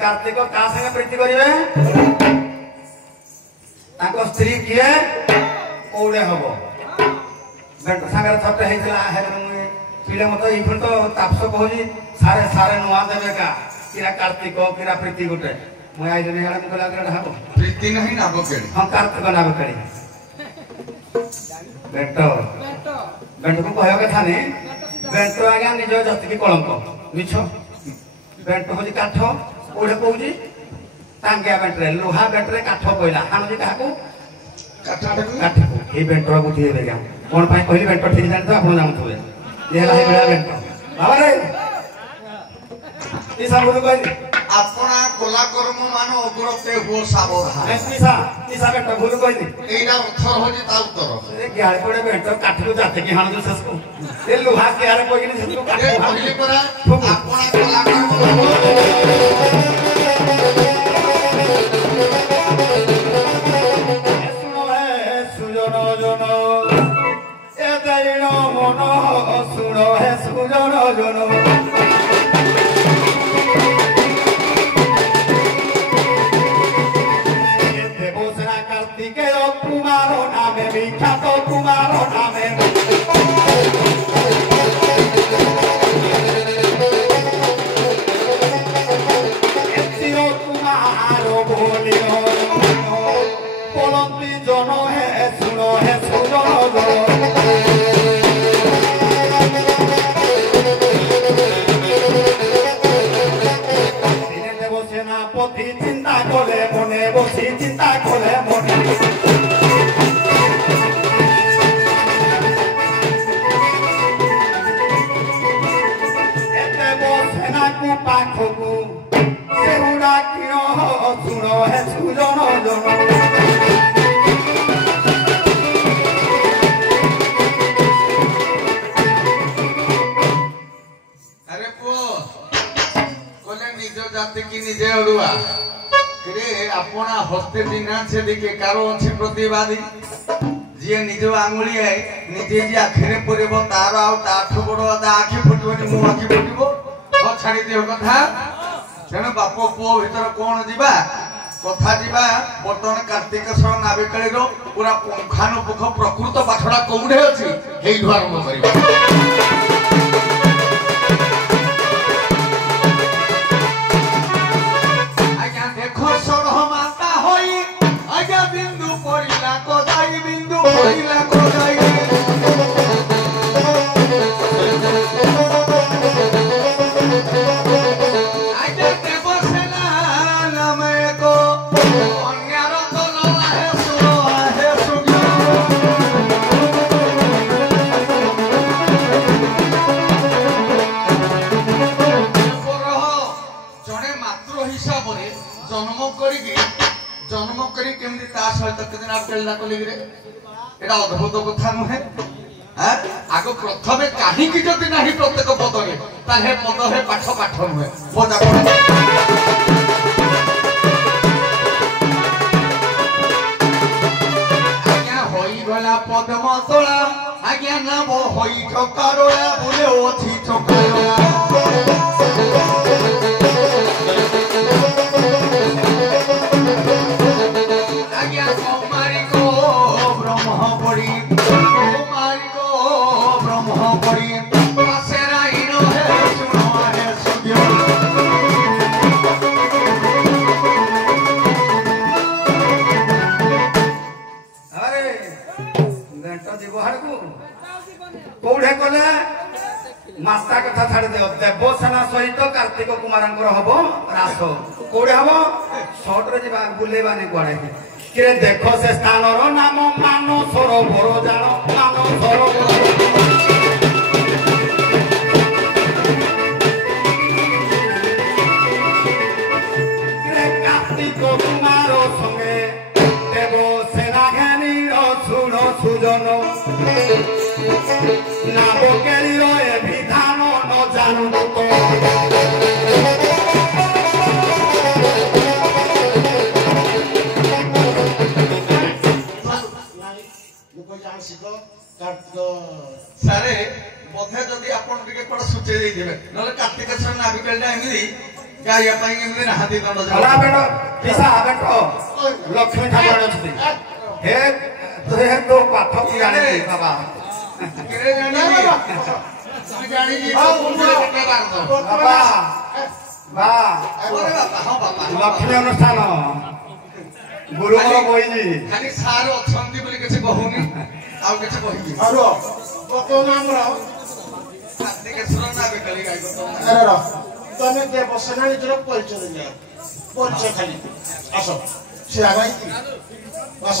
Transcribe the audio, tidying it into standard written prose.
कार्तिक का संगे प्रीति करिवे ताको स्त्री किए कोड़े हबो बेट संगे छटे हेतला हे पिले मत इफन तो तापस कहजी सारे सारे नुआ देबे का किरा कार्तिक किरा प्रीति गुटे म आई जने हेला मकला करे हबो प्रीति नहीं ना बकेड़ी हम कार्तिक ना बकेड़ी बेट बेट को कहयो कथा ने बेट आज्ञा निज जति की कलंक मिछ बेट होजी काठ ओढे कहूजी टांगिया बेंटरे लुहा बेंटरे काठ पइला हानुजी काहाको काठ ए बेंटर बुद्धि हेबे क्या कोन पाई कहली बेंटर ठीक जान तो आपण जानथुवे ये हला हे बेला बेंटर बाबा रे ई सब बोल कहली अपना कोला कर्म मान अग्रते हो सावधान ऐसा बेंटर बोल कहली एना उत्तर होजी ता उत्तर ए गाय पड़े बेंटर काठ को जाते की हानु ससको ए लुहा के आरे कहली ससको काठ कहली परा अपना कोला कर्म सुनो है सुजनो जनो ये देवसेना कार्तिकेय कुमार नामे विख्यात कुमार नामे एतिरो कुमार बोलियो बोलंती जनो है सुनो है सुजनो जनो चिंता कोले मने बसी चिंता कोले मने एते बसेना को पाखकू सेहुडा कियो सुनो है सुजनो जनो अरे पो कोले निज जाति की निजे अडुआ करे अपना हस्ते दिना से दिके कारो अछि प्रतिवादी जे निज आंगुली है निजे जे आखिरे परेबो तार आ ताठ बड़ दा आखि फुटबनी मु आखि फुटबो हो छाड़ी दियो कथा तेन बापो पो भीतर कोन जिबा कथा जिबा बर्तमान कार्तिक सह नाबिकाली रो पूरा पुंखानुपुख प्रकृत पाठडा कोउडे अछि हेइ आरंभ करिबा এটা অদ্ভুত কথা নুহে হ্যাঁ আগ প্রথমে কাহিকি যদি নাহি প্রত্যেক পদরে তাহে পদ হে পাঠ পাঠ নুহে বজা পড়ে আজ্ঞা হই গলা পদ্মতলা আজ্ঞা নাম হই ঠকারোয়া বলে অছি ঠকারোয়া আজ্ঞা কুমারী গো ব্রহ্মপুরী কুমারী গো ব্রহ্মপুরী পাশের আইন হে শুনো হে সূর্য আরে বেন্ট দিব হাড়কু কোড়ে কলে মাস্তা কথা ছাড়ি দিও দেবসেনা সহিত কার্তিক কুমারঙ্কর হব রাস কোড়ে হব শর্টরে যা বুলেবানি কুয়াড়ে কিরে দেখ সে স্থানর নাম মান সরোবর জান মান সরোবর কিরে কার্তিক কুমার সঙ্গে দেবসেনা ঘেনির সুর সুজন নাম কেলির এ বিধান ন জানু তো সারে বোধে যদি আপন টিকে কোন সূচে দেই দিবেন নলে কার্তিকেশ্বর নাবিকলটা এমনি গাইয়া পাই এমনি না হাতি দণ্ড যাও বড়া বেটো কিসা বেটো লক্ষ্মী ঠাকুর অছতি হে তুই তো পাঠ কি জানি বাবা কেরে জানি তুমি জানি জি মুন্ডে কেটে বারদ বাবা বা ওরে বাবা হ্যাঁ বাবা লক্ষ্মী অনুষ্ঠান গুরুবর বইজি খালি সার অছন্তি বলি কিছু কহুনি ଆଉ କିଛି କହିବି ଆର ବର୍ତ୍ତମାନ ଆମର କାର୍ତିକେଶ୍ୱର ନାବିକଲି ଗାଇବ ଆରେ ର ତମେ ଦେବସେନା ନିଜର ପରିଚୟ ଦେଇ ପରିଚୟ ଖାଲି ଆସ ସେ ଆଗାଇ ଆସ